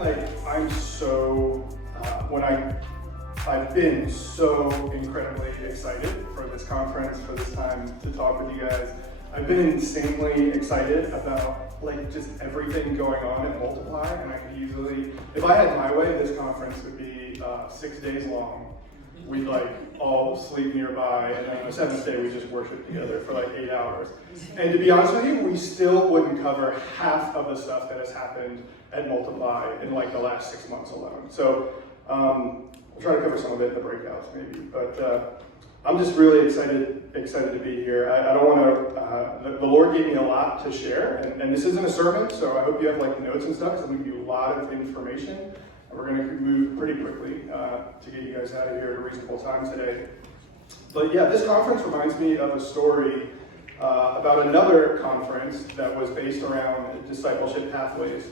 I'm so, I've been so incredibly excited for this conference, for this time to talk with you guys. I've been insanely excited about just everything going on at Multiply, and I could easily, if I had my way, this conference would be 6 days long. We'd all sleep nearby, and then on the seventh day we just worship together for 8 hours. And to be honest with you, we still wouldn't cover half of the stuff that has happened at Multiply in the last 6 months alone. So we'll try to cover some of it in the breakouts maybe, but I'm just really excited to be here. I don't want to, the Lord gave me a lot to share, and this isn't a sermon, so I hope you have notes and stuff, because I'm going to give you a lot of information. We're going to move pretty quickly to get you guys out of here at a reasonable time today. But yeah, this conference reminds me of a story about another conference that was based around discipleship pathways.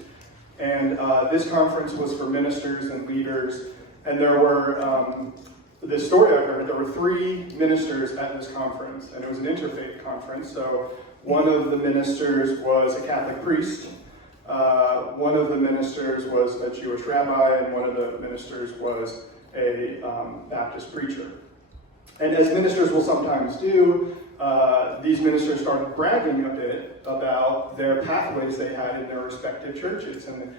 And this conference was for ministers and leaders. And there were, the story I heard, there were 3 ministers at this conference. And it was an interfaith conference. So one of the ministers was a Catholic priest. One of the ministers was a Jewish rabbi, and one of the ministers was a Baptist preacher. And as ministers will sometimes do, these ministers started bragging a bit about their pathways they had in their respective churches. And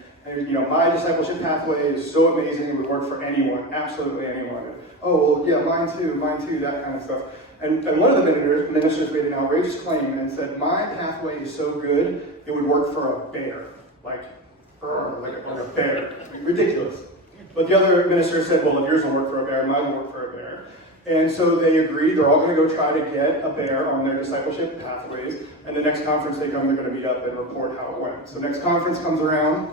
my discipleship pathway is so amazing, it would work for anyone, absolutely anyone. Oh, well, yeah, mine too, that kind of stuff. And one of the ministers made an outrageous claim and said, my pathway is so good, it would work for a bear. Like a bear. Ridiculous. But the other minister said, well, if yours will work for a bear, mine will work for a bear. And so they agreed, they're all going to go try to get a bear on their discipleship pathways, and the next conference they come, they're going to meet up and report how it went. So next conference comes around,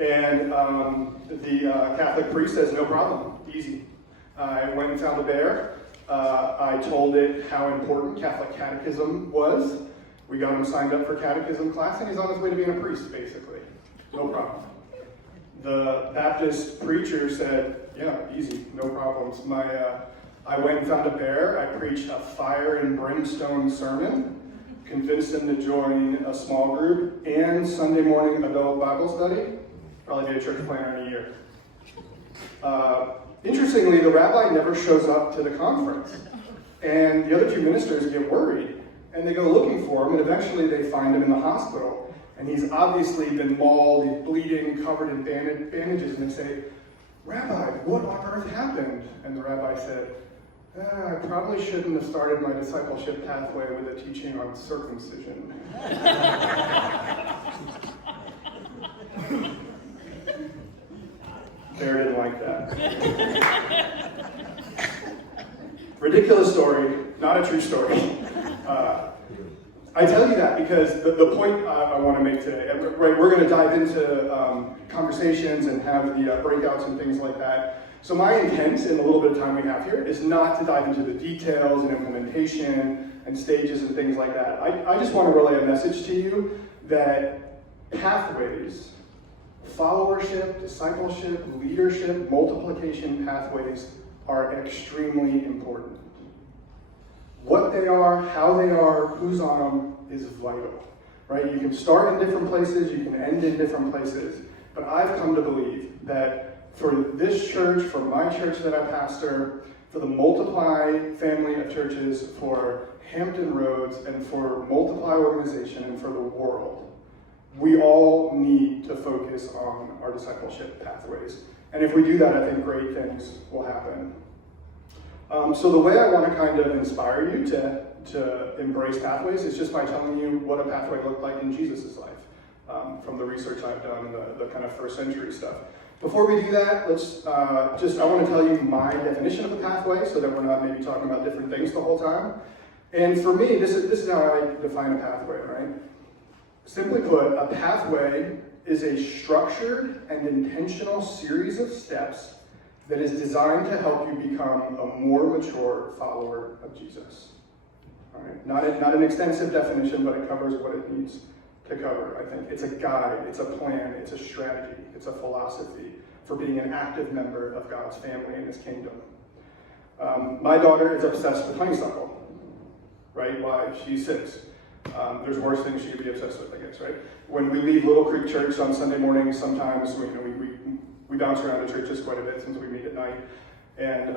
and the Catholic priest says, no problem, easy. I went and found a bear. I told it how important Catholic catechism was. We got him signed up for catechism class, and he's on his way to being a priest, basically. No problem. The Baptist preacher said, yeah, easy, no problems. I went and found a bear. I preached a fire and brimstone sermon, convinced him to join a small group, and Sunday morning adult Bible study. Probably be a church planner in a year. Interestingly, the rabbi never shows up to the conference, and the other 2 ministers get worried. And they go looking for him, and eventually they find him in the hospital. And he's obviously been mauled, he's bleeding, covered in bandages, and they say, Rabbi, what on earth happened? And the rabbi said, I probably shouldn't have started my discipleship pathway with a teaching on circumcision. Bear didn't like that. Ridiculous story, not a true story. I tell you that because the point I want to make today, right, we're going to dive into conversations and have the breakouts and things like that. So my intent in the little bit of time we have here is not to dive into the details and implementation and stages and things like that. I just want to relay a message to you that pathways, followership, discipleship, leadership, multiplication pathways are extremely important. What they are, how they are, who's on them is vital, right? You can start in different places, you can end in different places, but I've come to believe that for this church, for my church that I pastor, for the Multiply family of churches, for Hampton Roads, and for Multiply organization, and for the world, we all need to focus on our discipleship pathways. And if we do that, I think great things will happen. So the way I want to kind of inspire you to embrace pathways is just by telling you what a pathway looked like in Jesus' life, from the research I've done and the kind of first century stuff. Before we do that, I want to tell you my definition of a pathway so that we're not maybe talking about different things the whole time. And for me, this is how I define a pathway, right? Simply put, a pathway is a structured and intentional series of steps that is designed to help you become a more mature follower of Jesus. All right? Not an extensive definition, but it covers what it needs to cover, I think. It's a guide, it's a plan, it's a strategy, it's a philosophy for being an active member of God's family and His kingdom. My daughter is obsessed with honeysuckle, right? Why? She's 6. There's worse things she could be obsessed with, I guess, right? When we leave Little Creek Church on Sunday mornings, sometimes we bounce around to churches quite a bit since we meet at night. And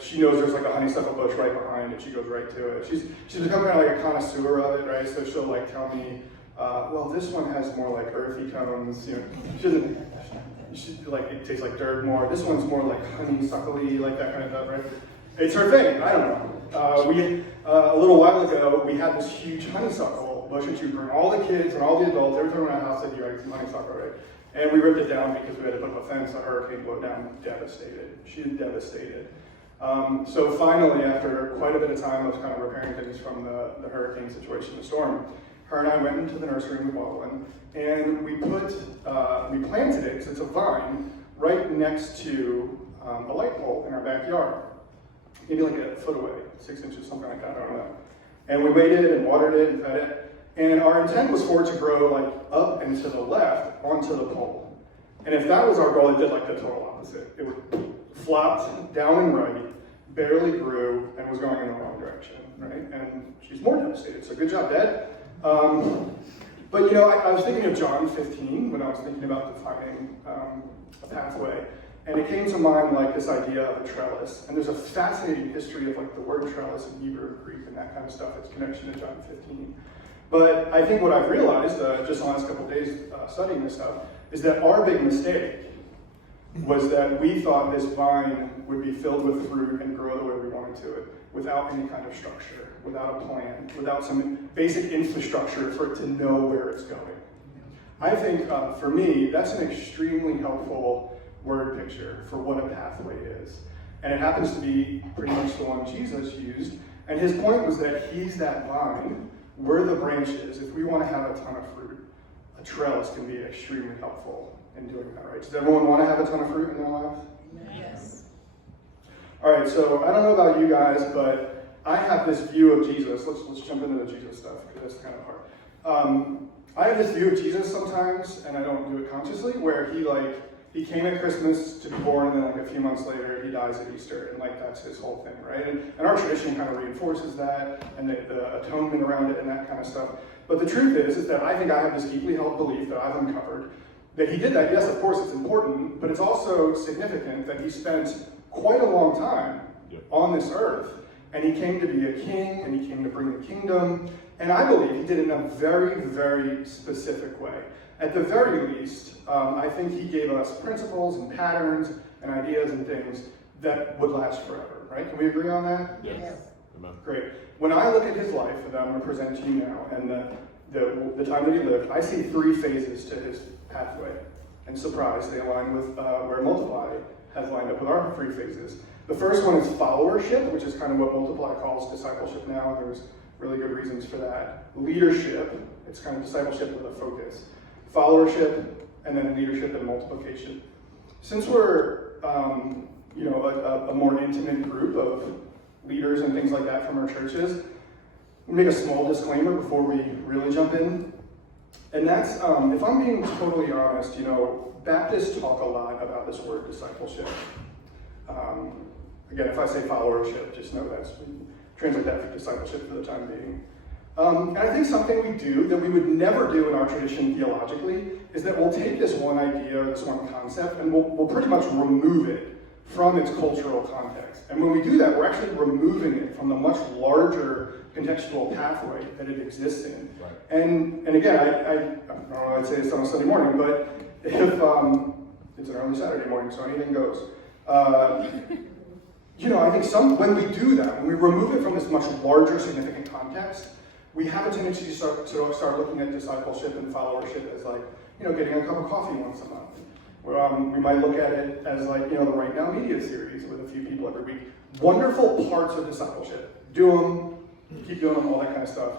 she knows there's like a honeysuckle bush right behind and she goes right to it. She's become kind of like a connoisseur of it, right? So she'll like tell me, well, this one has more like earthy tones, you know. It tastes like dirt more. This one's more like honeysuckly, like that kind of stuff, right? It's her thing, I don't know. A little while ago, we had this huge honeysuckle bush that you bring all the kids and all the adults, every time around the house said, you had some honeysuckle, right? And we ripped it down because we had to put up a fence, a hurricane blew it down, devastated. She is devastated. So finally, after quite a bit of time, I was kind of repairing things from the hurricane situation, the storm. Her and I went into the nursery in Baldwin, and we planted it, because it's a vine, right next to a light pole in our backyard. Maybe like a foot away, 6 inches, something like that, I don't know. And we waited and watered it and fed it. And our intent was for it to grow like up and to the left onto the pole. And if that was our goal, it did like the total opposite. It flopped down and right, barely grew, and was going in the wrong direction, right? And she's more devastated, so good job, Dad. But you know, I was thinking of John 15 when I was thinking about defining a pathway. And it came to mind like this idea of a trellis. And there's a fascinating history of like the word trellis in Hebrew and Greek and that kind of stuff, its connection to John 15. But I think what I've realized, just the last couple of days studying this stuff, is that our big mistake was that we thought this vine would be filled with fruit and grow the way we wanted to it, without any kind of structure, without a plan, without some basic infrastructure for it to know where it's going. I think, for me, that's an extremely helpful word picture for what a pathway is. And it happens to be pretty much the one Jesus used. And his point was that he's that vine, we're the branches. If we want to have a ton of fruit, a trellis can be extremely helpful in doing that, right? Does everyone want to have a ton of fruit in their life? Yes. All right, so I don't know about you guys, but I have this view of Jesus. Let's jump into the Jesus stuff, because that's kind of hard. I have this view of Jesus sometimes, and I don't do it consciously, where he came at Christmas to be born, and then like a few months later, he dies at Easter, and like that's his whole thing, right? And our tradition kind of reinforces that, and the atonement around it, and that kind of stuff. But the truth is that I think I have this deeply held belief that I've uncovered, that he did that. Yes, of course, it's important, but it's also significant that he spent quite a long time on this earth, and he came to be a king, and he came to bring the kingdom, and I believe he did it in a very, very specific way. At the very least, I think he gave us principles and patterns and ideas and things that would last forever, right? Can we agree on that? Yes. Great. When I look at his life that I'm going to present to you now, and the time that he lived, I see 3 phases to his pathway. And surprise, they align with where Multiply has lined up with our 3 phases. The first one is followership, which is kind of what Multiply calls discipleship now, and there's really good reasons for that. Leadership, it's kind of discipleship with a focus. Followership, and then leadership and multiplication. Since we're a more intimate group of leaders and things like that from our churches, we'll make a small disclaimer before we really jump in. And that's, if I'm being totally honest, Baptists talk a lot about this word discipleship. Again, if I say followership, just know that's, we translate that for discipleship for the time being. And I think something we do that we would never do in our tradition theologically is that we'll take this one idea or this one concept and we'll pretty much remove it from its cultural context. And when we do that, we're actually removing it from the much larger contextual pathway that it exists in. Right. And again, I don't know, I'd say this on a Sunday morning, but if it's an early Saturday morning, so anything goes. I think when we do that, when we remove it from this much larger significant context, we have a tendency to start looking at discipleship and followership as like, getting a cup of coffee once a month. We might look at it as like, the Right Now media series with a few people every week. Wonderful parts of discipleship. Do them, keep doing them, all that kind of stuff.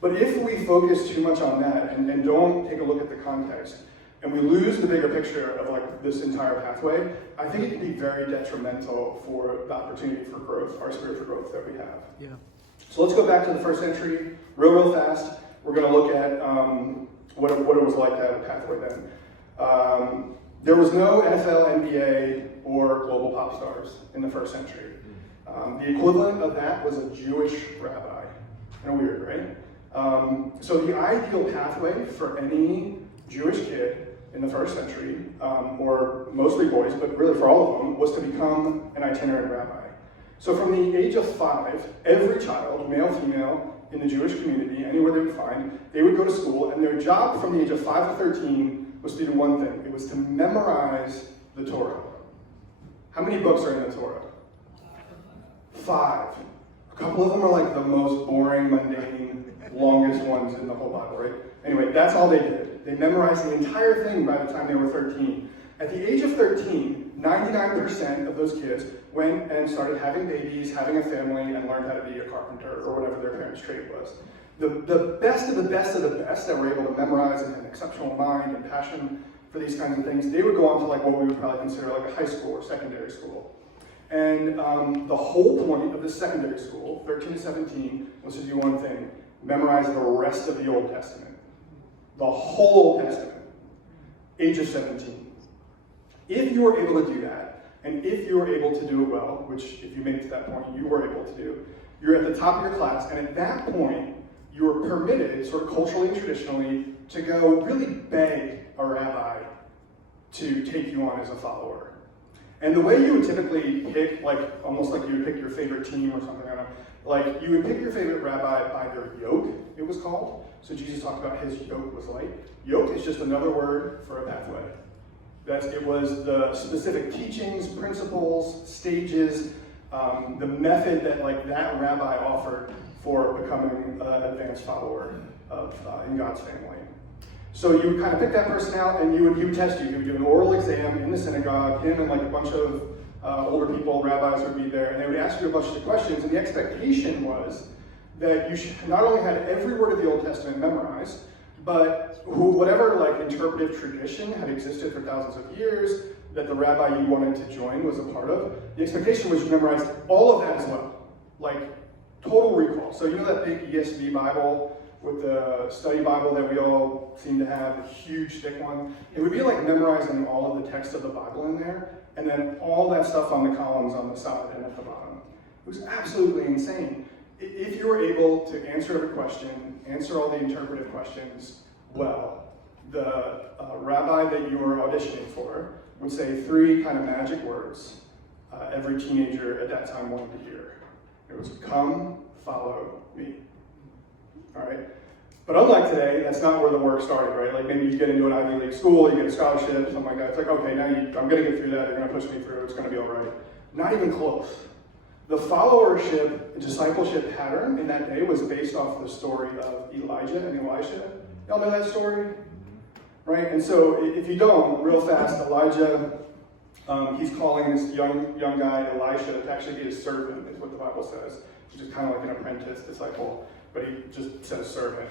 But if we focus too much on that and don't take a look at the context, and we lose the bigger picture of like this entire pathway, I think it can be very detrimental for the opportunity for growth, our spiritual growth that we have. Yeah. So let's go back to the first century real fast. We're going to look at what it was like to have a pathway then. There was no NFL, NBA, or global pop stars in the first century. The equivalent of that was a Jewish rabbi. Kind of weird, right? So the ideal pathway for any Jewish kid in the first century, or mostly boys, but really for all of them, was to become an itinerant rabbi. So from the age of 5, every child, male, female, in the Jewish community, anywhere they would find, they would go to school, and their job from the age of 5 to 13 was to do one thing. It was to memorize the Torah. How many books are in the Torah? 5. A couple of them are like the most boring, mundane, longest ones in the whole Bible, right? Anyway, that's all they did. They memorized the entire thing by the time they were 13. At the age of 13, 99% of those kids went and started having babies, having a family, and learned how to be a carpenter or whatever their parents' trade was. The best of the best of the best that were able to memorize and have an exceptional mind and passion for these kinds of things, they would go on to like what we would probably consider like a high school or secondary school. And the whole point of the secondary school, 13 to 17, was to do one thing: memorize the rest of the Old Testament. The whole Old Testament. Age of 17. If you were able to do that, and if you were able to do it well, which if you made it to that point, you were able to do, you're at the top of your class, and at that point, you were permitted, sort of culturally and traditionally, to go really beg a rabbi to take you on as a follower. And the way you would typically pick, like almost like you would pick your favorite team or something, I don't know, like you would pick your favorite rabbi by their yoke, it was called. So Jesus talked about his yoke was light. Yoke is just another word for a pathway. It was the specific teachings, principles, stages, the method that that rabbi offered for becoming an advanced follower of in God's family. So you would kind of pick that person out, and he would test you. He would do an oral exam in the synagogue. Him and like a bunch of older people, rabbis would be there, and they would ask you a bunch of questions. And the expectation was that you should not only had every word of the Old Testament memorized, but whatever interpretive tradition had existed for thousands of years that the rabbi you wanted to join was a part of, the expectation was you memorized all of that as well. Like total recall. So you know that big ESV Bible with the study Bible that we all seem to have, the huge thick one? It would be like memorizing all of the text of the Bible in there, and then all that stuff on the columns on the side and at the bottom. It was absolutely insane. If you were able to answer every question, answer all the interpretive questions well, the rabbi that you were auditioning for would say 3 kind of magic words every teenager at that time wanted to hear. It was, come, follow me. All right? But unlike today, that's not where the work started, right? Like maybe you get into an Ivy League school, you get a scholarship, something like that. It's like, okay, now I'm going to get through that, you're going to push me through, it's going to be all right. Not even close. The followership, discipleship pattern in that day was based off the story of Elijah and Elisha. Y'all know that story? Right? And so if you don't, real fast, Elijah, he's calling this young guy, Elisha, to actually be his servant, is what the Bible says. Which is kind of like an apprentice disciple, but he just says servant.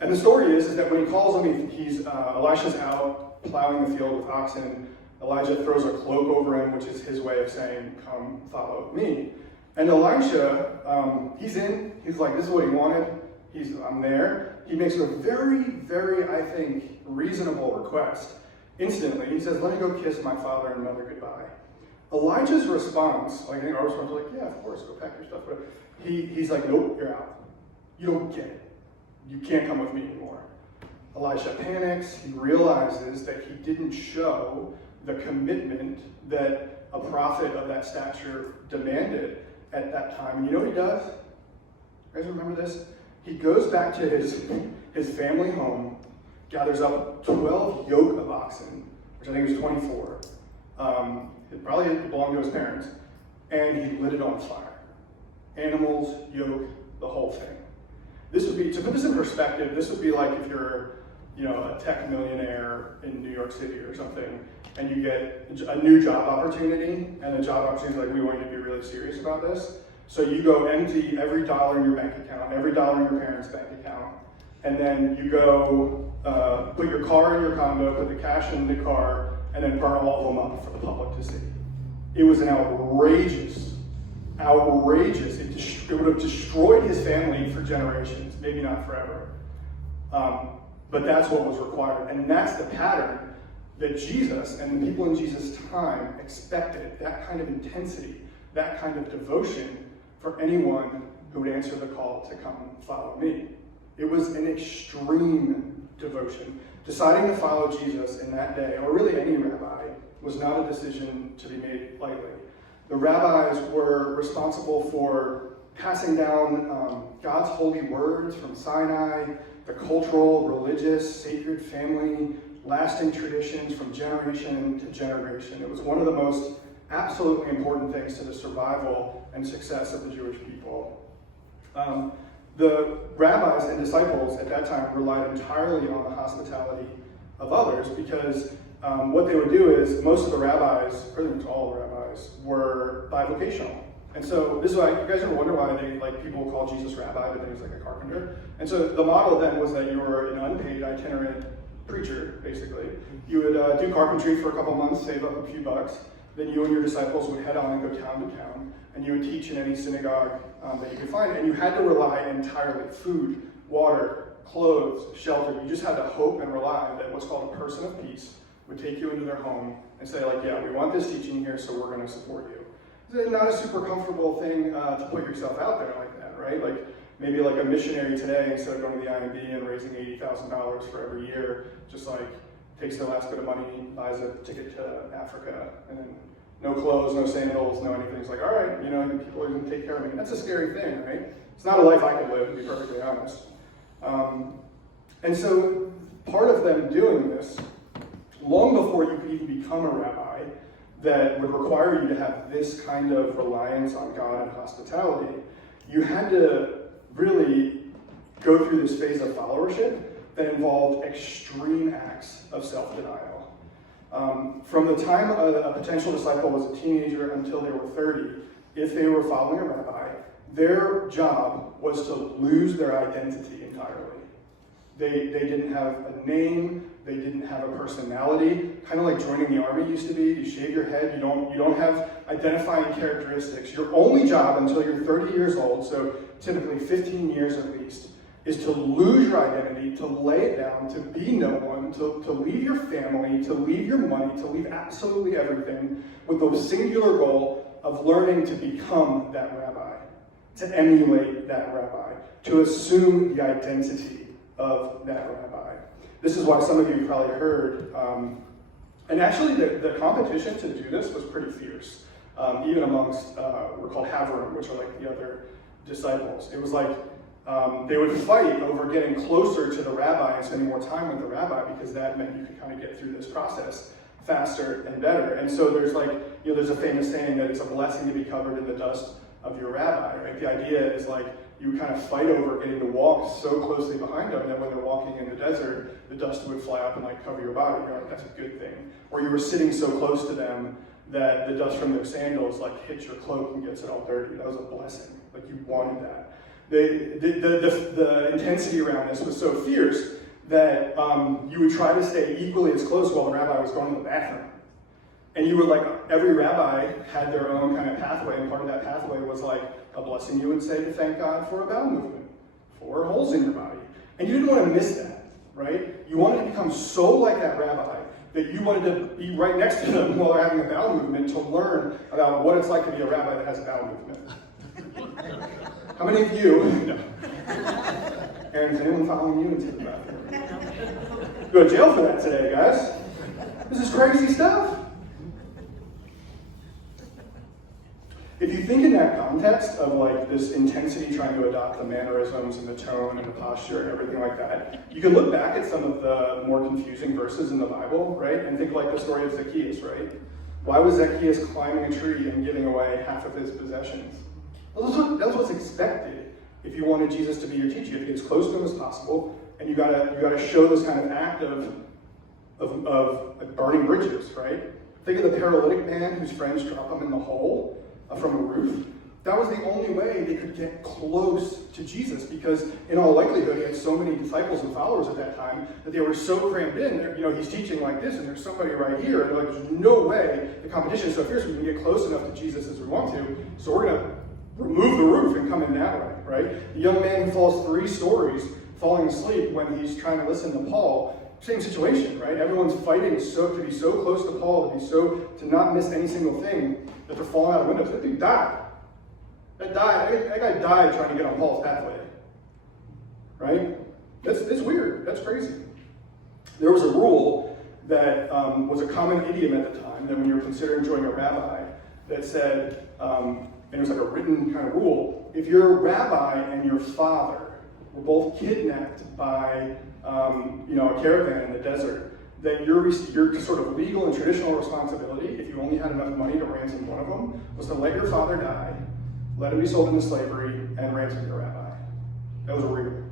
And the story is that when he calls him, Elisha's out plowing the field with oxen. Elijah throws a cloak over him, which is his way of saying, come, follow me. And Elisha, he's in. He's like, this is what he wanted. I'm there. He makes a very, very, I think, reasonable request. Instantly, he says, let me go kiss my father and mother goodbye. Elijah's response, I think our response was like, yeah, of course, go pack your stuff. But he's like, nope, you're out. You don't get it. You can't come with me anymore. Elisha panics. He realizes that he didn't show the commitment that a prophet of that stature demanded at that time. And you know what he does? You guys remember this? He goes back to his family home, gathers up 12 yoke of oxen, which I think was 24. It probably belonged to his parents, and he lit it on fire. Animals, yoke, the whole thing. This would be, to put this in perspective, this would be like if you're, a tech millionaire in New York City or something, and you get a new job opportunity, and the job opportunity is like, we want you to be really serious about this. So you go empty every dollar in your bank account, every dollar in your parents' bank account, and then you go put your car in your condo, put the cash in the car, and then burn all of them up for the public to see. It was an outrageous. It would have destroyed his family for generations, maybe not forever. But that's what was required. And that's the pattern that Jesus and the people in Jesus' time expected, that kind of intensity, that kind of devotion for anyone who would answer the call to come follow me. It was an extreme devotion. Deciding to follow Jesus in that day, or really any rabbi, was not a decision to be made lightly. The rabbis were responsible for passing down God's holy words from Sinai, the cultural, religious, sacred family, lasting traditions from generation to generation. It was one of the most absolutely important things to the survival and success of the Jewish people. The rabbis and disciples at that time relied entirely on the hospitality of others because what they would do is most of the rabbis, pretty much all the rabbis, were bivocational. And so this is why, you guys ever wonder why people call Jesus rabbi, but then he's like a carpenter? And so the model then was that you were an unpaid itinerant preacher, basically. You would do carpentry for a couple months, save up a few bucks, then you and your disciples would head on and go town to town, and you would teach in any synagogue that you could find, and you had to rely entirely, food, water, clothes, shelter. You just had to hope and rely that what's called a person of peace would take you into their home and say, like, yeah, we want this teaching here, so we're going to support you. It's not a super comfortable thing to put yourself out there like that, right? Like, maybe like a missionary today, instead of going to the IMB and raising $80,000 for every year, just like takes their last bit of money, buys a ticket to Africa, and then no clothes, no sandals, no anything. It's like, all right, people are going to take care of me. That's a scary thing, right? It's not a life I could live, to be perfectly honest. And so part of them doing this, long before you could even become a rabbi, that would require you to have this kind of reliance on God and hospitality, you had to really go through this phase of followership that involved extreme acts of self-denial. From the time a potential disciple was a teenager until they were 30, if they were following a rabbi, their job was to lose their identity entirely. They didn't have a name, they didn't have a personality, kind of like joining the army used to be. You shave your head, you don't have identifying characteristics. Your only job until you're 30 years old, so typically 15 years at least, is to lose your identity, to lay it down, to be no one, to leave your family, to leave your money, to leave absolutely everything with the singular goal of learning to become that rabbi, to emulate that rabbi, to assume the identity of that rabbi. This is why some of you probably heard, and actually the competition to do this was pretty fierce, even amongst, we're called Haverim, which are like the other disciples. It was like, they would fight over getting closer to the rabbi and spending more time with the rabbi because that meant you could kind of get through this process faster and better. And so there's there's a famous saying that it's a blessing to be covered in the dust of your rabbi, right? The idea is like you kind of fight over getting to walk so closely behind them that when they're walking in the desert, the dust would fly up and like cover your body. You're like, that's a good thing. Or you were sitting so close to them that the dust from their sandals like hits your cloak and gets it all dirty. That was a blessing. Like you wanted that. The intensity around this was so fierce that you would try to stay equally as close while the rabbi was going to the bathroom. And you were like, every rabbi had their own kind of pathway, and part of that pathway was like a blessing you would say to thank God for a bowel movement, for holes in your body. And you didn't want to miss that, right? You wanted to become so like that rabbi that you wanted to be right next to them while they're having a bowel movement to learn about what it's like to be a rabbi that has a bowel movement. How many of you, no. Aaron, is anyone following you into the bathroom? Go to jail for that today, guys. This is crazy stuff. If you think in that context of like this intensity trying to adopt the mannerisms and the tone and the posture and everything like that, you can look back at some of the more confusing verses in the Bible, right? And think like the story of Zacchaeus, right? Why was Zacchaeus climbing a tree and giving away half of his possessions? That's what's expected if you wanted Jesus to be your teacher. You have to get as close to him as possible, and you gotta show this kind of act of burning bridges, right? Think of the paralytic man whose friends drop him in the hole from a roof. That was the only way they could get close to Jesus, because in all likelihood he had so many disciples and followers at that time that they were so crammed in. He's teaching like this, and there's somebody right here, and they're like, there's no way. The competition is so fierce we can get close enough to Jesus as we want to, so we're gonna remove the roof and come in that way, right? The young man who falls 3 stories, falling asleep when he's trying to listen to Paul, same situation, right? Everyone's fighting to be so close to Paul, to not miss any single thing, that they're falling out of windows. That dude died. That guy died trying to get on Paul's pathway, right? That's weird. That's crazy. There was a rule that was a common idiom at the time, that when you were considering joining a rabbi, that said, and it was like a written kind of rule, if your rabbi and your father were both kidnapped by a caravan in the desert, that your sort of legal and traditional responsibility, if you only had enough money to ransom one of them, was to let your father die, let him be sold into slavery, and ransom your rabbi. That was a rule.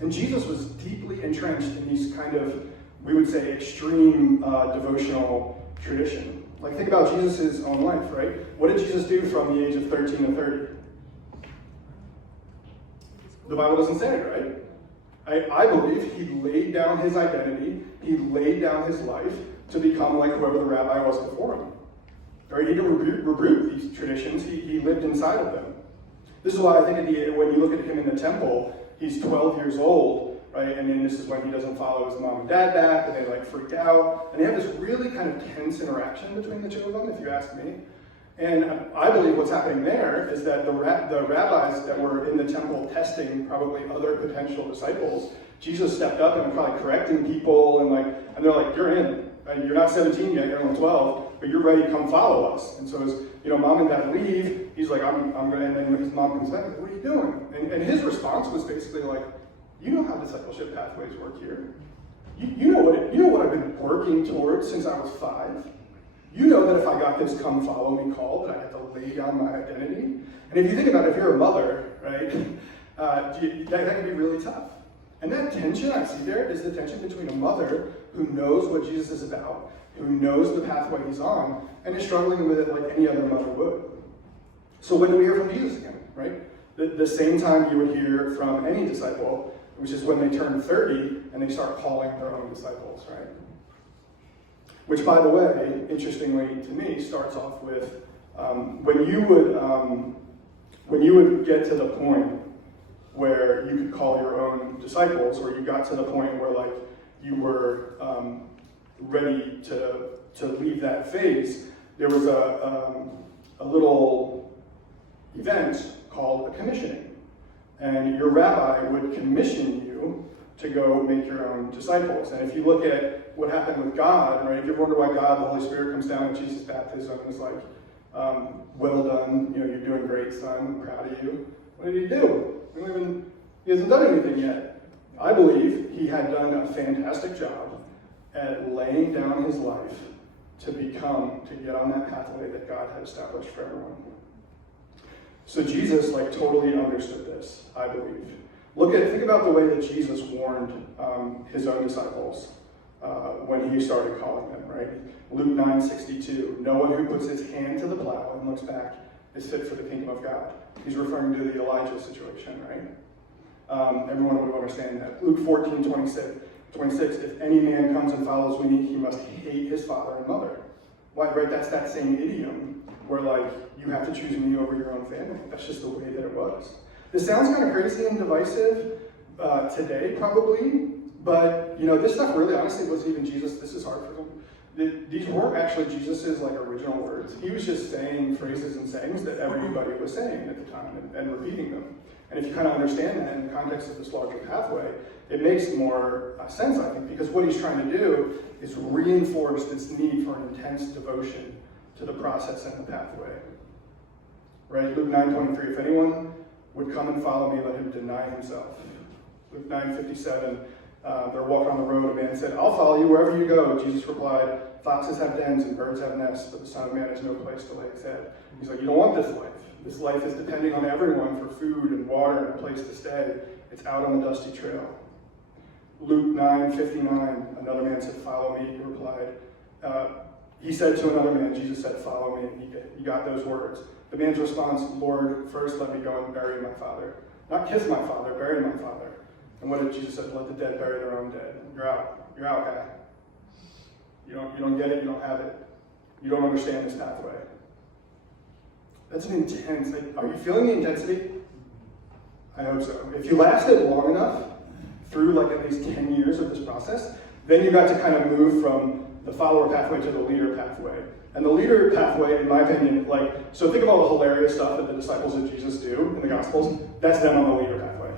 And Jesus was deeply entrenched in these kind of, we would say, extreme devotional tradition. Like, think about Jesus' own life, right? What did Jesus do from the age of 13 to 30? The Bible doesn't say it, right? I believe he laid down his identity, he laid down his life to become like whoever the rabbi was before him. Right? He didn't rebuke these traditions, he lived inside of them. This is why I think when you look at him in the temple, he's 12 years old, right? And then this is when he doesn't follow his mom and dad back, and they like freak out. And they have this really kind of tense interaction between the two of them, if you ask me. And I believe what's happening there is that the rabbis that were in the temple testing probably other potential disciples, Jesus stepped up and was probably correcting people, and they're like, you're in. You're not 17 yet, you're only 12, but you're ready to come follow us. And so as mom and dad leave, he's like, I'm gonna, and then when his mom comes back, like, what are you doing? And his response was basically like, you know how discipleship pathways work here. You know what I've been working towards since I was 5. You know that if I got this come follow me call, that I had to lay down my identity. And if you think about it, if you're a mother, right, that can be really tough. And that tension I see there is the tension between a mother who knows what Jesus is about, who knows the pathway he's on, and is struggling with it like any other mother would. So when do we hear from Jesus again, right? The same time you would hear from any disciple, which is when they turn 30 and they start calling their own disciples, right? Which, by the way, interestingly to me, starts off with when you would get to the point where you could call your own disciples, or you got to the point where like you were ready to leave that phase. There was a little event called a commissioning, and your rabbi would commission you to go make your own disciples. And if you look at what happened with God, right, if you wonder why God, the Holy Spirit, comes down at Jesus' baptism and is like, well done, you're doing great, son, I'm proud of you. What did he do? He hasn't done anything yet. I believe he had done a fantastic job at laying down his life to get on that pathway that God had established for everyone. So Jesus totally understood this, I believe. Think about the way that Jesus warned his own disciples when he started calling them, right? Luke 9:62, no one who puts his hand to the plow and looks back is fit for the kingdom of God. He's referring to the Elijah situation, right? Everyone would understand that. Luke 14:26, if any man comes and follows me, he must hate his father and mother. Why, right? That's that same idiom where you have to choose me over your own family. That's just the way that it was. This sounds kind of crazy and divisive today, probably, but this stuff really, honestly, wasn't even Jesus. This is hard for them. These weren't actually Jesus's original words. He was just saying phrases and sayings that everybody was saying at the time and repeating them. And if you kind of understand that in the context of this larger pathway, it makes more sense, I think, because what he's trying to do is reinforce this need for an intense devotion to the process and the pathway. Right? Luke 9:23, if anyone would come and follow me, let him deny himself. Luke 9:57, they're walking on the road, a man said, I'll follow you wherever you go. Jesus replied, foxes have dens and birds have nests, but the Son of Man has no place to lay his head. He's like, you don't want this life. This life is depending on everyone for food and water and a place to stay. It's out on the dusty trail. Luke 9:59, another man said, follow me. He replied, he said to another man, Jesus said, follow me, and he did. He got those words. The man's response, Lord, first let me go and bury my father. Not kiss my father, bury my father. And what did Jesus say? Let the dead bury their own dead. You're out. You're out, guy. You don't get it, you don't have it. You don't understand this pathway. That's an intense, are you feeling the intensity? I hope so. If you lasted long enough through at least 10 years of this process, then you got to kind of move from the follower pathway to the leader pathway. And the leader pathway, in my opinion, so think of all the hilarious stuff that the disciples of Jesus do in the Gospels. That's them on the leader pathway.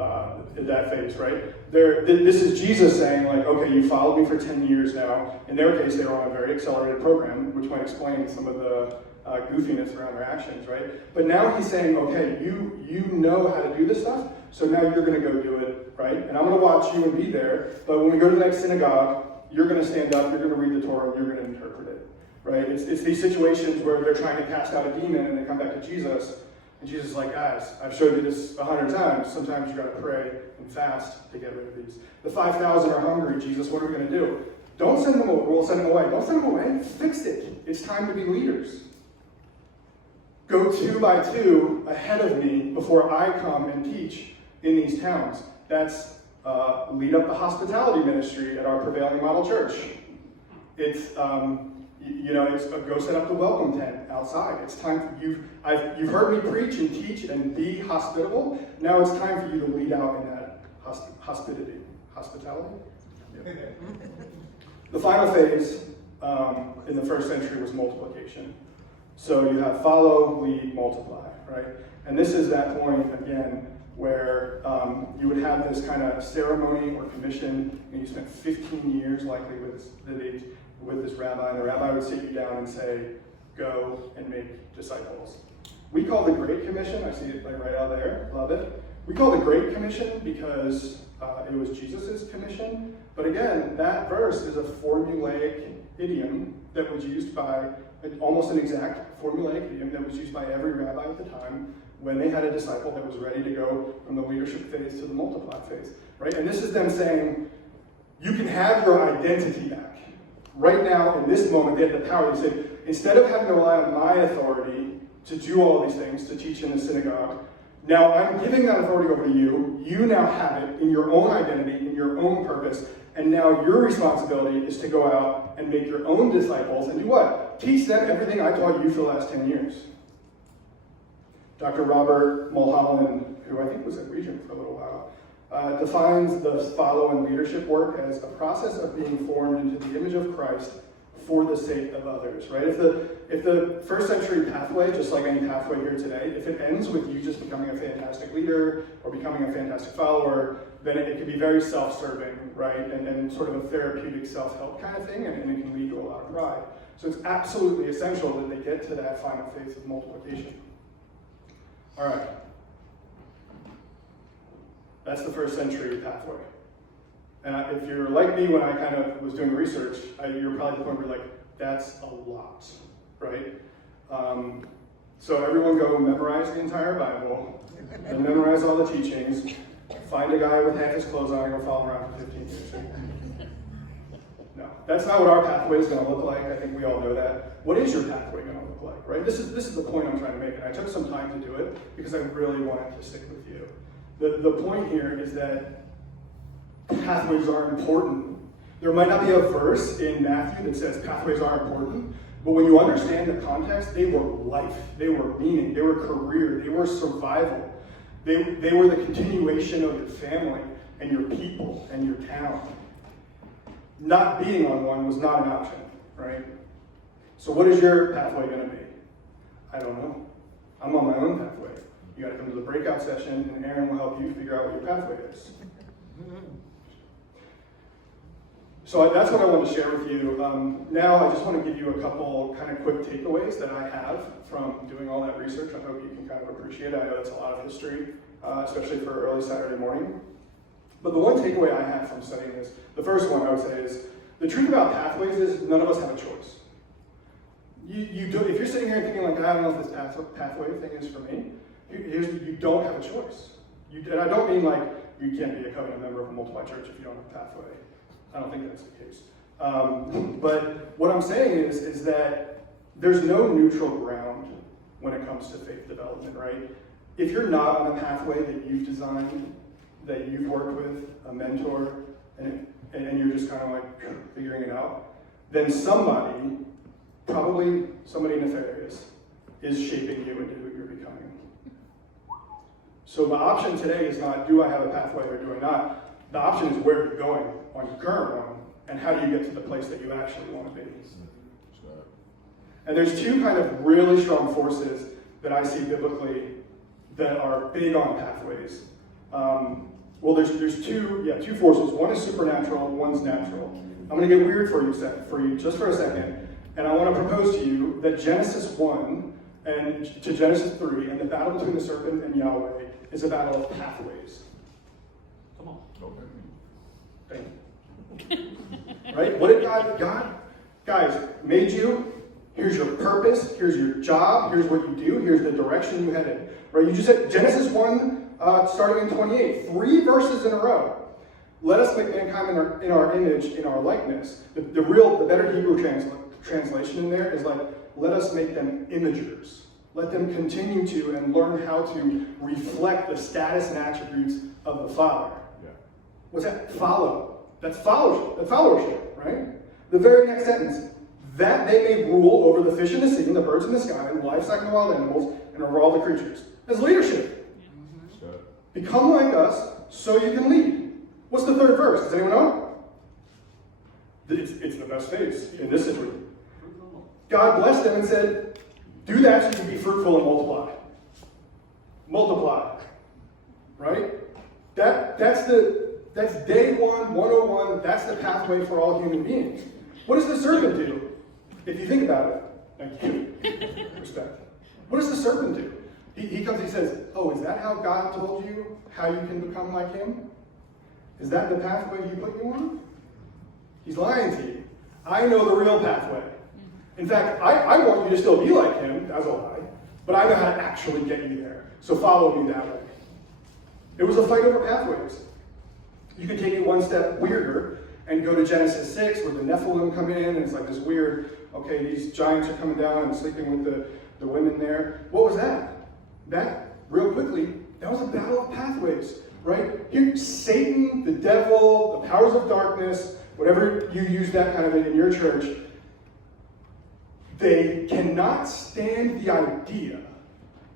at that phase, right? This is Jesus saying, like, okay, you followed me for 10 years now. In their case, they were on a very accelerated program, which might explain some of the goofiness around their actions, right? But now he's saying, okay, you know how to do this stuff, so now you're going to go do it, right? And I'm going to watch you and be there, but when we go to the next synagogue, you're going to stand up, you're going to read the Torah, and you're going to interpret it, right? It's these situations where they're trying to cast out a demon, and they come back to Jesus, and Jesus is like, guys, I've showed you this 100 times. Sometimes you got to pray and fast to get rid of these. The 5,000 are hungry. Jesus, what are we going to do? Don't send them away. We'll send them away. Don't send them away. Fix it. It's time to be leaders. Go 2 by 2 ahead of me before I come and teach in these towns. That's lead up the hospitality ministry at our prevailing model church. It's it's go set up the welcome tent outside. It's time for you've heard me preach and teach and be hospitable. Now it's time for you to lead out in that hospitality. Yeah. The final phase in the first century was multiplication. So you have follow, lead, multiply, right? And this is that point again where you would have this kind of ceremony or commission, and you spent 15 years likely with this rabbi, and the rabbi would sit you down and say, go and make disciples. We call the Great Commission, I see it right out there, love it. We call the Great Commission because it was Jesus' commission, but again, that verse is a formulaic idiom that was used by, almost an exact formulaic idiom that was used by every rabbi at the time when they had a disciple that was ready to go from the leadership phase to the multiply phase, right? And this is them saying, you can have your identity back. Right now, in this moment, they had the power. They said, instead of having to rely on my authority to do all these things, to teach in the synagogue, now I'm giving that authority over to you. You now have it in your own identity, in your own purpose, and now your responsibility is to go out and make your own disciples and do what? Teach them everything I taught you for the last 10 years. Dr. Robert Mulholland, who I think was at Regent for a little while, defines the follow and leadership work as a process of being formed into the image of Christ for the sake of others, right? If the first century pathway, just like any pathway here today, if it ends with you just becoming a fantastic leader or becoming a fantastic follower, then it can be very self-serving, right? And sort of a therapeutic self-help kind of thing, and it can lead to a lot of pride. So it's absolutely essential that they get to that final phase of multiplication. All right. That's the first century pathway. And if you're like me when I kind of was doing research, you're probably at the point where you're like, that's a lot, right? So everyone go memorize the entire Bible, and memorize all the teachings, find a guy with half his clothes on, and go follow him around for 15 years. No, that's not what our pathway is going to look like. I think we all know that. What is your pathway going to look like, right? This is the point I'm trying to make, and I took some time to do it because I really wanted to stick with you. The point here is that pathways are important. There might not be a verse in Matthew that says pathways are important, but when you understand the context, they were life, they were meaning, they were career, they were survival. They were the continuation of your family and your people and your town. Not being on one was not an option, right? So what is your pathway going to be? I don't know. I'm on my own pathway. You got to come to the breakout session, and Aaron will help you figure out what your pathway is. So that's what I want to share with you. Now I just want to give you a couple kind of quick takeaways that I have from doing all that research. I hope you can kind of appreciate it. I know it's a lot of history, especially for early Saturday morning. But the one takeaway I have from studying this, the first one I would say is, the truth about pathways is none of us have a choice. If you're sitting here thinking like, I don't know if this pathway thing is for me, you don't have a choice. And I don't mean like you can't be a covenant member of a multiply church if you don't have a pathway. I don't think that's the case. But what I'm saying is that there's no neutral ground when it comes to faith development, right? If you're not on the pathway that you've designed, that you've worked with, a mentor, and you're just kind of like figuring it out, then somebody, probably somebody nefarious, is shaping you into who you're becoming. So the option today is not, do I have a pathway or do I not? The option is where you're going on your current one, and how do you get to the place that you actually want to be. And there's two kind of really strong forces that I see biblically that are big on pathways. Well, there's two forces. One is supernatural, one's natural. I'm going to get weird for you just for a second, and I want to propose to you that Genesis 1 and to Genesis 3 and the battle between the serpent and Yahweh is a battle of pathways. Come on. Thank you. Right? What did God, guys, made you? Here's your purpose, here's your job, here's what you do, here's the direction you head in. Right? You just said Genesis 1, starting in 28, 3 verses in a row. Let us make mankind in our image, in our likeness. The better Hebrew translation in there is like, let us make them imagers. Let them continue to and learn how to reflect the status and attributes of the Father. Yeah. What's that? Follow. That's fellowship. That's fellowship, right? The very next sentence, that they may rule over the fish in the sea, and the birds in the sky, and the livestock and the wild animals, and over all the creatures. As leadership. Mm-hmm. Become like us so you can lead. What's the third verse? Does anyone know? It's the best phase in this situation. God blessed them and said, do that so you can be fruitful and multiply. Multiply. Right? That's day 101. That's the pathway for all human beings. What does the serpent do? If you think about it, thank you. Respect. What does the serpent do? He comes and he says, oh, is that how God told you how you can become like him? Is that the pathway he put you on? He's lying to you. I know the real pathway. In fact, I want you to still be like him, that's a lie, but I know how to actually get you there. So follow me that way. It was a fight over pathways. You can take it one step weirder and go to Genesis 6 where the Nephilim come in and it's like this weird, okay, these giants are coming down and sleeping with the women there. What was that? That, real quickly, that was a battle of pathways, right? Here, Satan, the devil, the powers of darkness, whatever you use that kind of in your church, they cannot stand the idea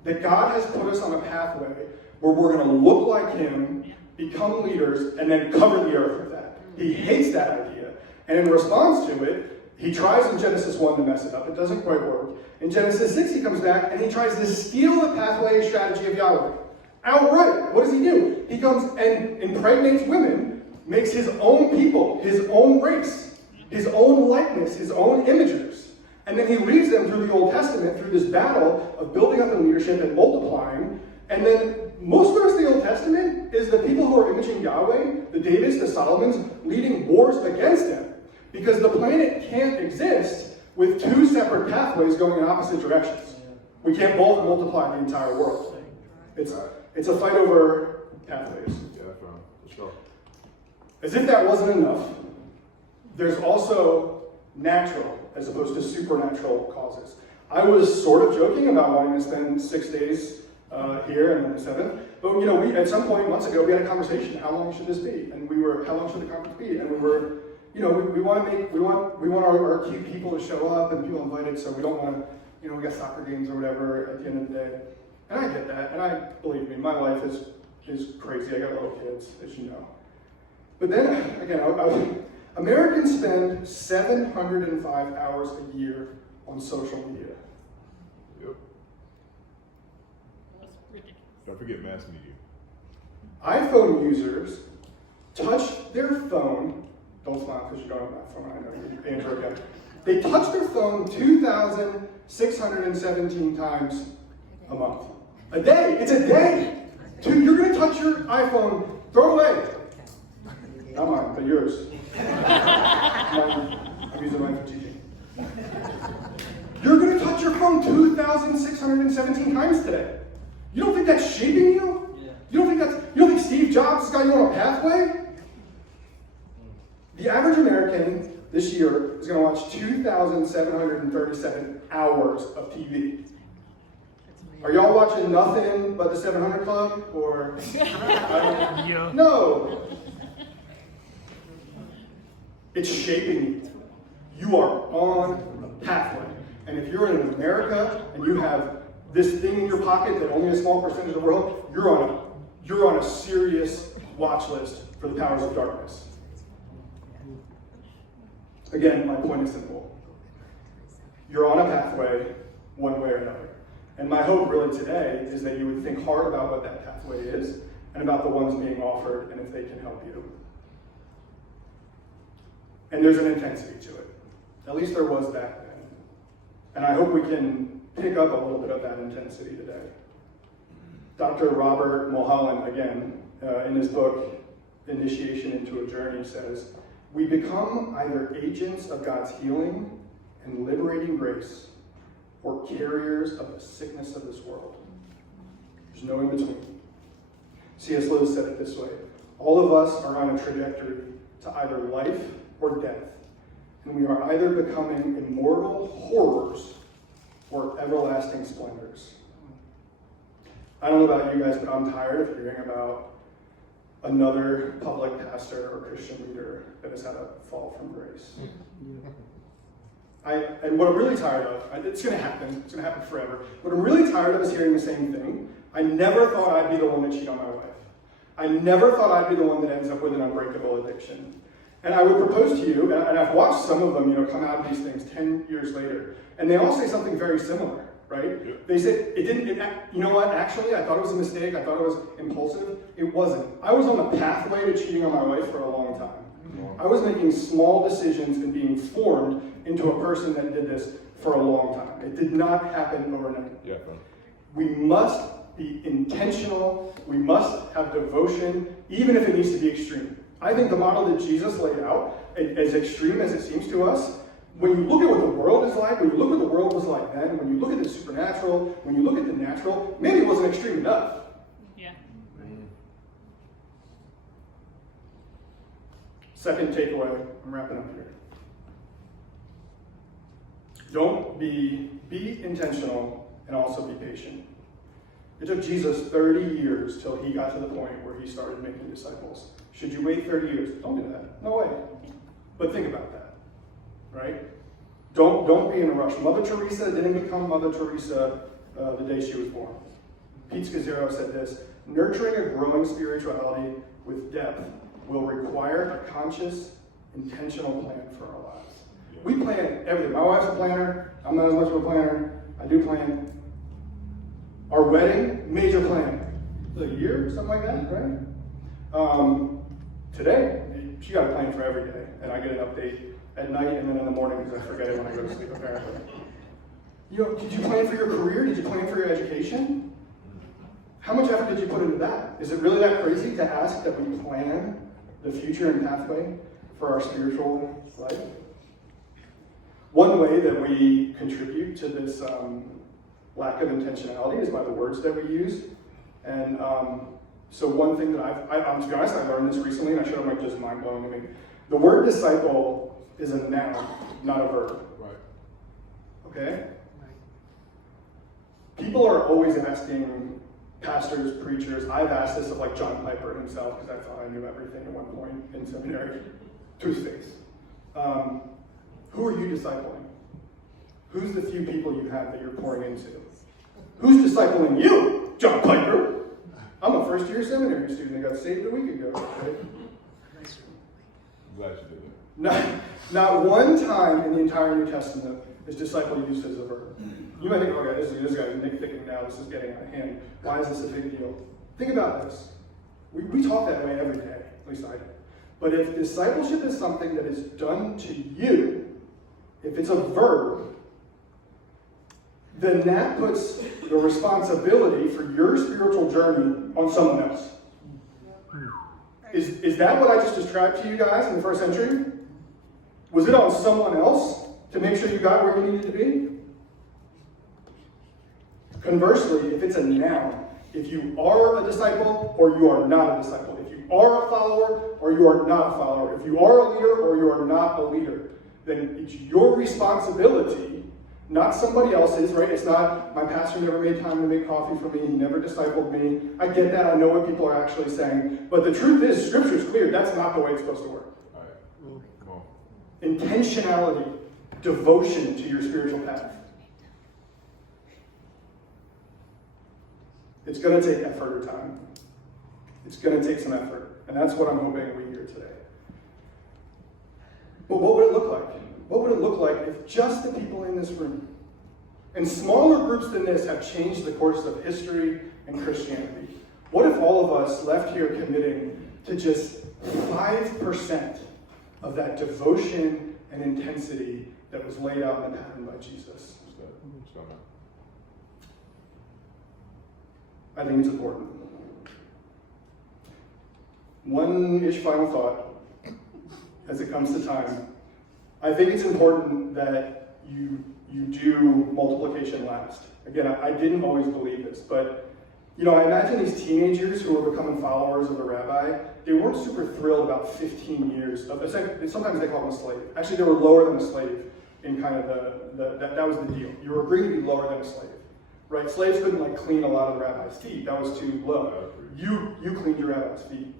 that God has put us on a pathway where we're going to look like him, become leaders, and then cover the earth with that. He hates that idea. And in response to it, he tries in Genesis 1 to mess it up. It doesn't quite work. In Genesis 6, he comes back and he tries to steal the pathway strategy of Yahweh. Outright. What does he do? He comes and impregnates women, makes his own people, his own race, his own likeness, his own imagers. And then he leads them through the Old Testament, through this battle of building up in leadership and multiplying. And then most of the rest of the Old Testament is the people who are imaging Yahweh, the Davids, the Solomons, leading wars against him. Because the planet can't exist with two separate pathways going in opposite directions. We can't both multiply the entire world. It's a fight over pathways. Yeah, for sure. As if that wasn't enough, there's also natural as opposed to supernatural causes. I was sort of joking about wanting to spend 6 days here and then the 7th, but we at some point months ago we had a conversation. How long should this be? And how long should the conference be? And we were, we want our cute people to show up and people invited, so we don't want to, we got soccer games or whatever at the end of the day. And I get that, and believe me, my life is crazy. I got little kids, as you know. But then again, Americans spend 705 hours a year on social media. Yep. That's ridiculous. Don't forget mass media. iPhone users touch their phone. Don't smile because you don't have an iPhone. I know you're Android guy. They touch their phone 2,617 times a month. A day. It's a day. Dude, you're going to touch your iPhone. Throw it away. Not mine, but yours. I'm using mine for teaching. You're going to touch your phone 2,617 times today. You don't think that's shaping you? Yeah. You don't think Steve Jobs has got you on a pathway? The average American this year is going to watch 2,737 hours of TV. Are y'all watching nothing but the 700 Club? Or Yeah. No. It's shaping you. You are on a pathway. And if you're in America and you have this thing in your pocket that only a small percentage of the world, you're on a serious watch list for the powers of darkness. Again, my point is simple. You're on a pathway one way or another. And my hope really today is that you would think hard about what that pathway is and about the ones being offered and if they can help you. And there's an intensity to it. At least there was back then. And I hope we can pick up a little bit of that intensity today. Dr. Robert Mulholland, again, in his book, Initiation into a Journey, says, we become either agents of God's healing and liberating grace or carriers of the sickness of this world. There's no in between. C.S. Lewis said it this way, all of us are on a trajectory to either life or death, and we are either becoming immortal horrors or everlasting splendors. I don't know about you guys, but I'm tired of hearing about another public pastor or Christian leader that has had a fall from grace. And what I'm really tired of, it's going to happen forever. What I'm really tired of is hearing the same thing. I never thought I'd be the one to cheat on my wife. I never thought I'd be the one that ends up with an unbreakable addiction. And I would propose to you, and I've watched some of them, come out of these things 10 years later, and they all say something very similar, right? Yeah. They say, you know what, actually, I thought it was a mistake, I thought it was impulsive. It wasn't. I was on the pathway to cheating on my wife for a long time. I was making small decisions and being formed into a person that did this for a long time. It did not happen overnight. Yeah. We must be intentional. We must have devotion, even if it needs to be extreme. I think the model that Jesus laid out, as extreme as it seems to us, when you look at what the world is like, when you look at what the world was like then, when you look at the supernatural, when you look at the natural, maybe it wasn't extreme enough. Yeah. Second takeaway, I'm wrapping up here. Don't be intentional and also be patient. It took Jesus 30 years till he got to the point where he started making disciples. Should you wait 30 years? Don't do that. No way. But think about that, right? Don't be in a rush. Mother Teresa didn't become Mother Teresa the day she was born. Pete Scazzero said this, nurturing a growing spirituality with depth will require a conscious, intentional plan for our lives. We plan everything. My wife's a planner. I'm not as much of a planner. I do plan. Our wedding, major plan. A year, something like that, right? Today, she got a plan for every day, and I get an update at night and then in the morning because I forget it when I go to sleep, apparently. Did you plan for your career? Did you plan for your education? How much effort did you put into that? Is it really that crazy to ask that we plan the future and pathway for our spiritual life? One way that we contribute to this lack of intentionality is by the words that we use. And so one thing that I'm to be honest, I learned this recently, and I showed it just mind-blowing to me. The word disciple is a noun, not a verb. Right. Okay? People are always asking pastors, preachers. I've asked this of like John Piper himself, because I thought I knew everything at one point in seminary, to his face. Who are you discipling? Who's the few people you have that you're pouring into? Who's discipling you, John Piper? I'm a first-year seminary student that got saved a week ago. Right? I'm glad you did that. Not one time in the entire New Testament is disciple used as a verb. You might think, okay, this guy's nitpicking now, this is getting out of hand. Why is this a big deal? Think about this. We talk that way every day, at least I do. But if discipleship is something that is done to you, if it's a verb, then that puts the responsibility for your spiritual journey on someone else. Is that what I just described to you guys in the first century? Was it on someone else to make sure you got where you needed to be? Conversely, if it's a noun, if you are a disciple or you are not a disciple, if you are a follower or you are not a follower, if you are a leader or you are not a leader, then it's your responsibility, not somebody else's, right? It's not, my pastor never made time to make coffee for me, he never discipled me. I get that, I know what people are actually saying, but the truth is, Scripture is clear, that's not the way it's supposed to work. All right. Come on. Intentionality, devotion to your spiritual path. It's going to take effort or time. It's going to take some effort, and that's what I'm hoping we hear today. But what would it look like? What would it look like if just the people in this room, and smaller groups than this, have changed the course of history and Christianity? What if all of us left here committing to just 5% of that devotion and intensity that was laid out in the pattern by Jesus? I think it's important. One-ish final thought as it comes to time. I think it's important that you do multiplication last. Again, I didn't always believe this, but I imagine these teenagers who were becoming followers of the rabbi, they weren't super thrilled about 15 years of, sometimes they call them a slave. Actually, they were lower than a slave in kind of that was the deal. You were agreeing to be lower than a slave, right? Slaves couldn't clean a lot of the rabbi's feet. That was too low. You cleaned your rabbi's feet.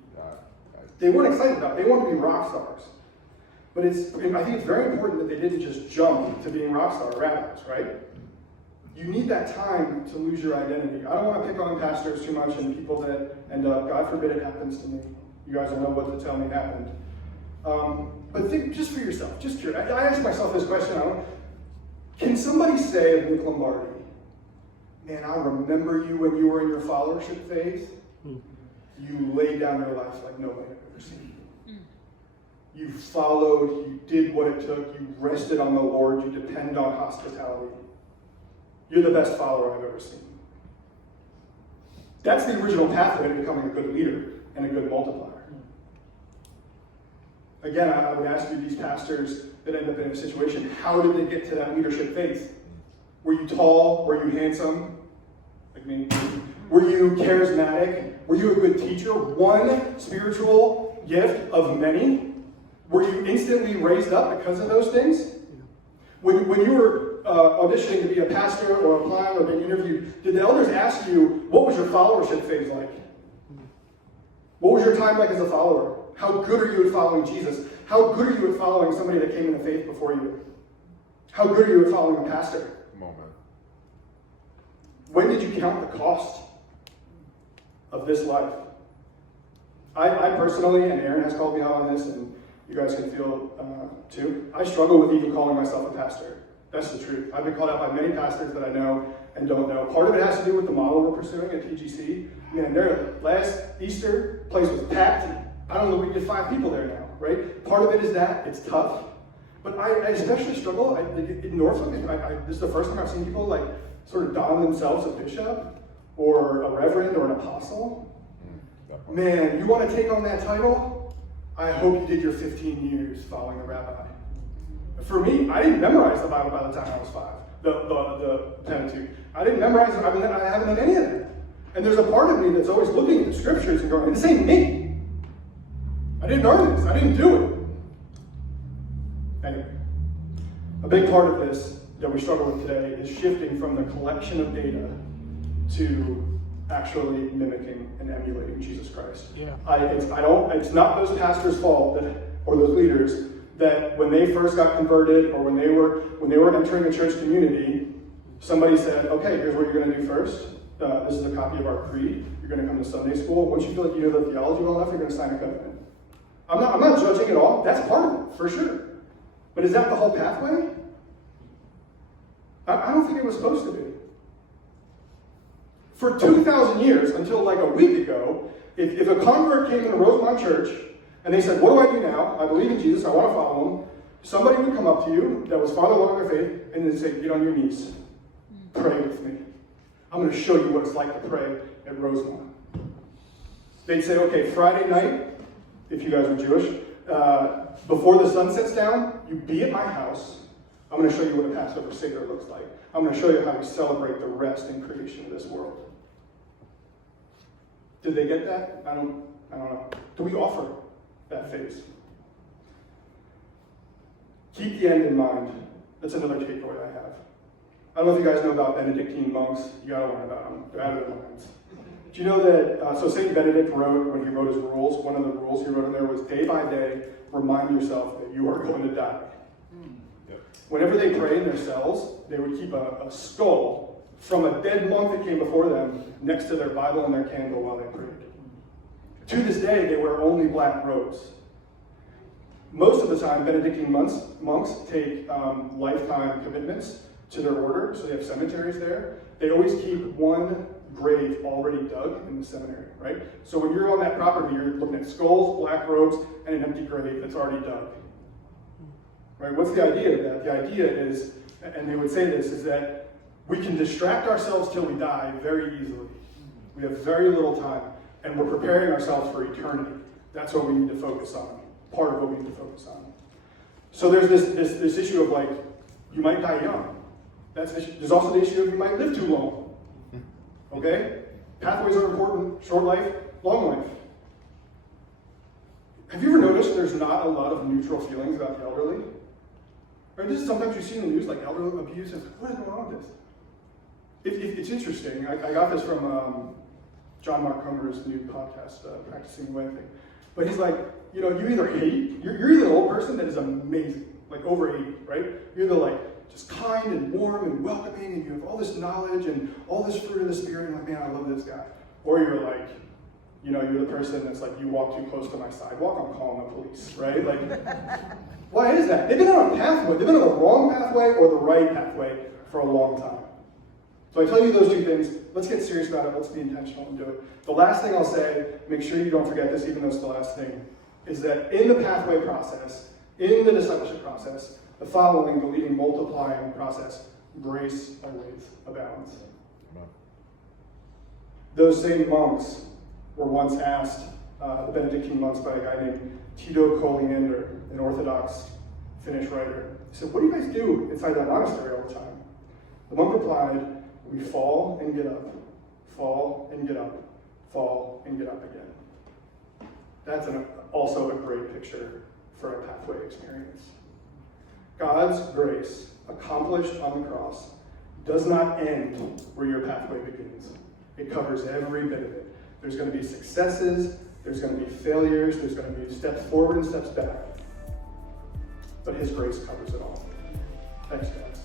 They weren't excited about it. They wanted to be rock stars. But I think it's very important that they didn't just jump to being rock star rabbis, right? You need that time to lose your identity. I don't want to pick on pastors too much and people that end up, God forbid it happens to me. You guys will know what to tell me happened. But think just for yourself, just curious. I ask myself this question, can somebody say of Nic Lombardi, man, I remember you when you were in your followership phase. You laid down your life like nobody I've ever seen. You followed, you did what it took, you rested on the Lord, you depend on hospitality. You're the best follower I've ever seen. That's the original pathway to becoming a good leader and a good multiplier. Again, I would ask you, these pastors that end up in a situation, how did they get to that leadership phase? Were you tall? Were you handsome? Like me? Were you charismatic? Were you a good teacher? One spiritual gift of many? Were you instantly raised up because of those things? When you were auditioning to be a pastor or applying or being interviewed, did the elders ask you, what was your followership phase like? What was your time like as a follower? How good are you at following Jesus? How good are you at following somebody that came into faith before you? How good are you at following a pastor? Come on, man. When did you count the cost of this life? I personally, and Aaron has called me out on this, and you guys can feel too, I struggle with even calling myself a pastor. That's the truth. I've been called out by many pastors that I know and don't know. Part of it has to do with the model we're pursuing at TGC. Man, last Easter, place was packed. I don't know, we get 5 people there now, right? Part of it is that, it's tough. But I especially struggle, in Norfolk, this is the first time I've seen people sort of don themselves a bishop or a reverend or an apostle. Man, you want to take on that title? I hope you did your 15 years following the rabbi. For me, I didn't memorize the Bible by the time I was 5, the Pentateuch. I didn't memorize it, I haven't done any of that. And there's a part of me that's always looking at the scriptures and going, this ain't me. I didn't earn this, I didn't do it. Anyway, a big part of this that we struggle with today is shifting from the collection of data to actually mimicking and emulating Jesus Christ. Yeah. It's not those pastors' fault or those leaders that when they first got converted or when they were entering a church community, somebody said, okay, here's what you're going to do first. This is a copy of our creed. You're going to come to Sunday school. Once you feel like you know the theology well enough, you're going to sign a covenant. I'm not judging at all. That's part of it, for sure. But is that the whole pathway? I don't think it was supposed to be. For 2,000 years, until a week ago, if a convert came into Rosemont Church and they said, what do I do now? I believe in Jesus, I want to follow him. Somebody would come up to you that was farther along in their faith and they'd say, get on your knees. Pray with me. I'm going to show you what it's like to pray at Rosemont. They'd say, okay, Friday night, if you guys are Jewish, before the sun sets down, you be at my house. I'm going to show you what a Passover Seder looks like. I'm going to show you how we celebrate the rest and creation of this world. Did they get that? I don't know. Do we offer that phase? Keep the end in mind. That's another takeaway I have. I don't know if you guys know about Benedictine monks. You got to learn about them. They're out of their minds. Do you know that, so St. Benedict wrote, when he wrote his rules, one of the rules he wrote in there was, day by day, remind yourself that you are going to die. Yep. Whenever they prayed in their cells, they would keep a skull from a dead monk that came before them next to their Bible and their candle while they prayed. To this day, they wear only black robes. Most of the time, Benedictine monks take lifetime commitments to their order, so they have cemeteries there. They always keep one grave already dug in the seminary, right? So when you're on that property, you're looking at skulls, black robes, and an empty grave that's already dug. Right? What's the idea of that? The idea is, and they would say this, is that we can distract ourselves till we die very easily. We have very little time, and we're preparing ourselves for eternity. That's what we need to focus on, part of what we need to focus on. So there's this issue of like, you might die young. There's also the issue of you might live too long. Okay? Pathways are important, short life, long life. Have you ever noticed there's not a lot of neutral feelings about the elderly? Right? This is sometimes you see in the news, like elderly abuse, and it's like, what is going on with this? It's interesting. I got this from John Mark Comer's new podcast, Practicing the Way thing. But he's like, you either hate, you're either an old person that is amazing, like over 80, right? You're either like just kind and warm and welcoming, and you have all this knowledge and all this fruit of the spirit, and like, man, I love this guy. Or you're like, you're the person that's like, you walk too close to my sidewalk, I'm calling the police, right? Like, why is that? They've been on a pathway. They've been on the wrong pathway or the right pathway for a long time. So I tell you those two things. Let's get serious about it. Let's be intentional and do it. The last thing I'll say, make sure you don't forget this, even though it's the last thing, is that in the pathway process, in the discipleship process, the following, the leading, multiplying process, grace always abounds. Those same monks were once asked, the Benedictine monks, by a guy named Tito Colliander, an Orthodox Finnish writer. He said, what do you guys do inside that monastery all the time? The monk replied, we fall and get up, fall and get up, fall and get up again. That's also a great picture for a pathway experience. God's grace, accomplished on the cross, does not end where your pathway begins. It covers every bit of it. There's going to be successes, there's going to be failures, there's going to be steps forward and steps back. But his grace covers it all. Thanks, guys.